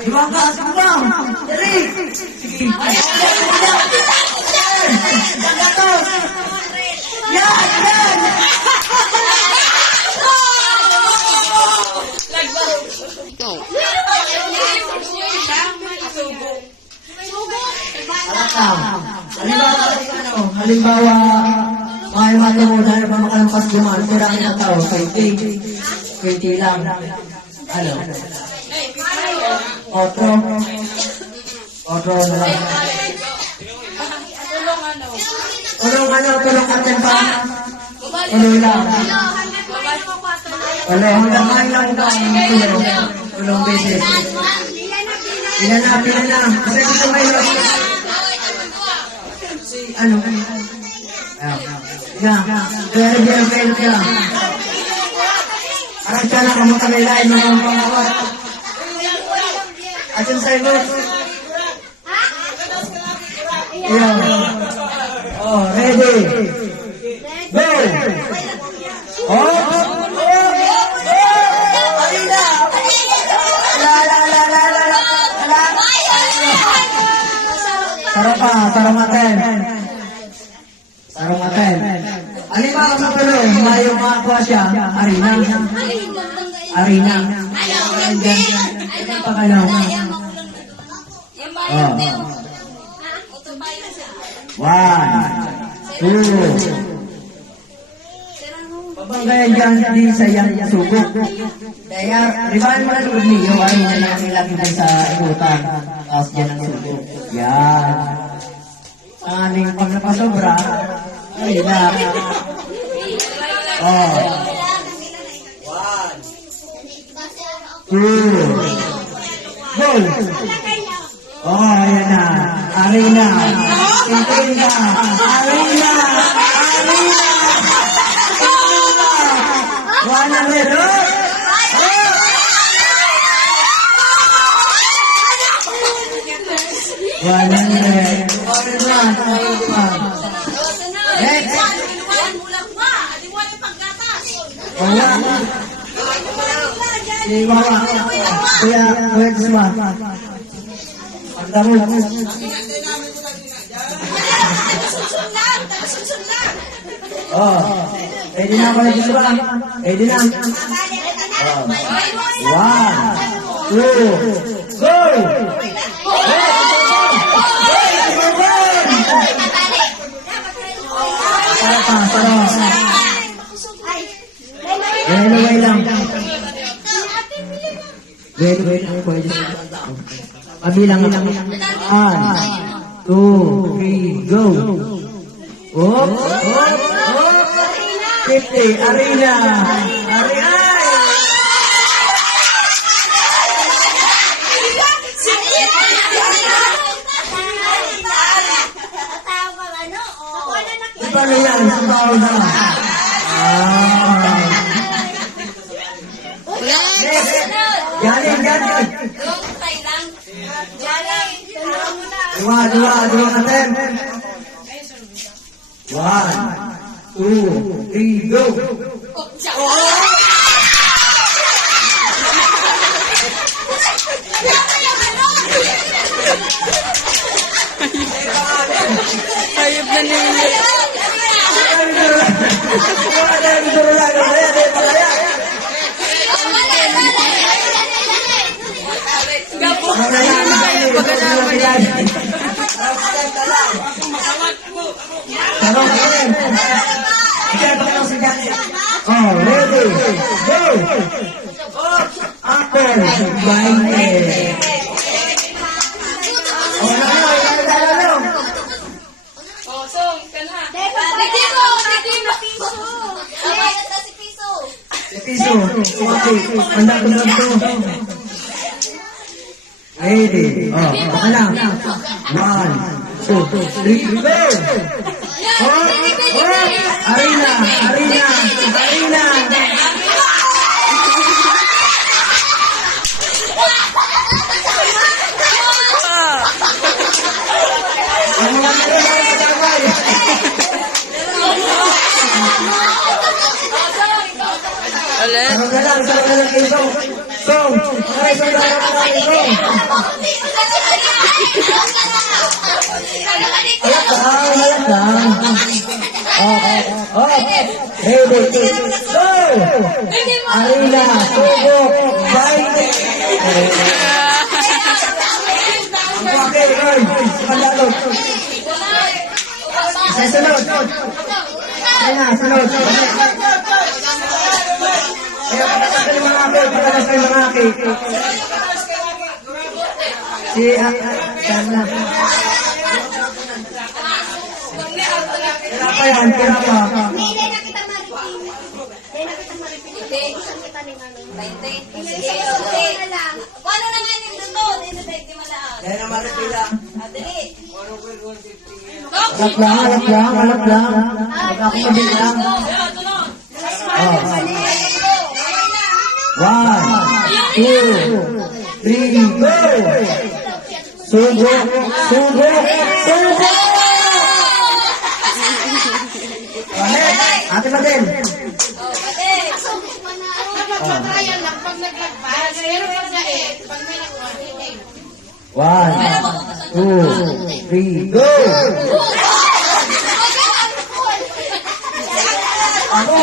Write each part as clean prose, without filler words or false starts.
Iwan ka, sumbang! Dali! Sige! Pagkatos! Yan! Yan! Halimbawa, may matumungan na makalampas dumaan, pero ang isang tao, 20. 20 lang. Ano? Otro na lang. Tulong atin pa. Tuloy lang. Wala, hanggang ngayon lang ito ang tulong. Tulong beses. Ilan na. Kasi gusto mayroon. Ano? Very ka. Parang ka na kamunta may lain ng mga pangawat. At yung sa'yo. Oh, ready. Go! Marina! Saramaten. Halimbawa sa Peru, may makakuha siya, Arina. Ito pa kayo. One, two. Pabanggayan dyan di sa iyang sugo. Kaya, ribahan mo na lugod niyo, Arina na nilagay dyan sa ikutan. Tapos dyan ang sugo. Yan. Ang aning pag napasobra, ayun na. One, two, go! Ayan na. Arina. Tintin ka. Arina. One and zero. Next. Kuya, Guzman. Pagdaro. Ready na ako na Guzman. Ready na. 1, 2, go! Anyway lang. Wait lang. Pwede siya. Pabilang lang. 1, 2, 3, go. 50. Arina. Paano yan? Sa tao na. Galing. Dua natin. 1, 2, 3, go. Ayop na ninyo. Ready, go! Apple, baile. Piso. Anda to. Ready. Baka na. 1, 2, 3, go! Arina. Ulit. Sarap na lang, piso. Song! Aray, song na natin, song! Alat lang. Okay. Okay. Ready. Go! Arena, Sugok, Baite. Okay, Lord. Pandalog. Sunod. Arena, sunod. Patalas ka ng mga aki. Patalas ka ng mga aki. Si, saan na? Kaya pa yan, kaya pa. Hindi na kita maripin. Hindi na kita maripin. Hindi kita ni Manong. Sige, lang. Paano na nga yung doon? Hindi na kita malaan. Kaya na maripila. Dali. Alap lang. Magkakabit lang. One, two, three, go! Sugok! Ate Madel. Kaya lang pag naglagpas. Pero pag dait, pag may nag-warning. One, two, three, go! Ako!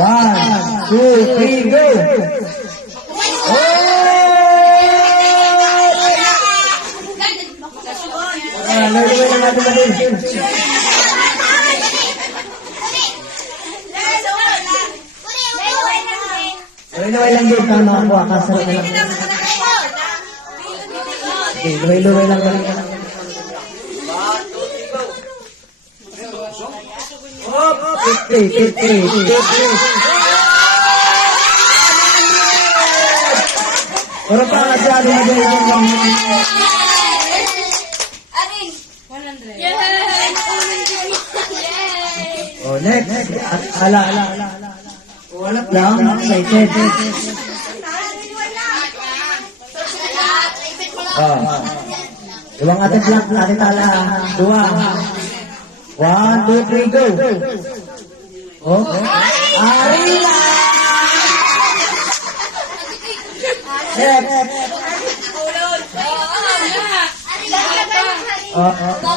One, two, three, go! Lord, wala natin Madel. Luway lang yun, tama ako, akasarap na lang. Okay, luway lang balik na lang. Hop, 50. Pero pa nga siya, lumagay lang. Aring. 100. Yay! Oh, next. Ala. Wala lang, excited. Oh. Iwang atin lang, atin tala. 2. 1, 2, 3, go. Oh. Arila! Next. Oh.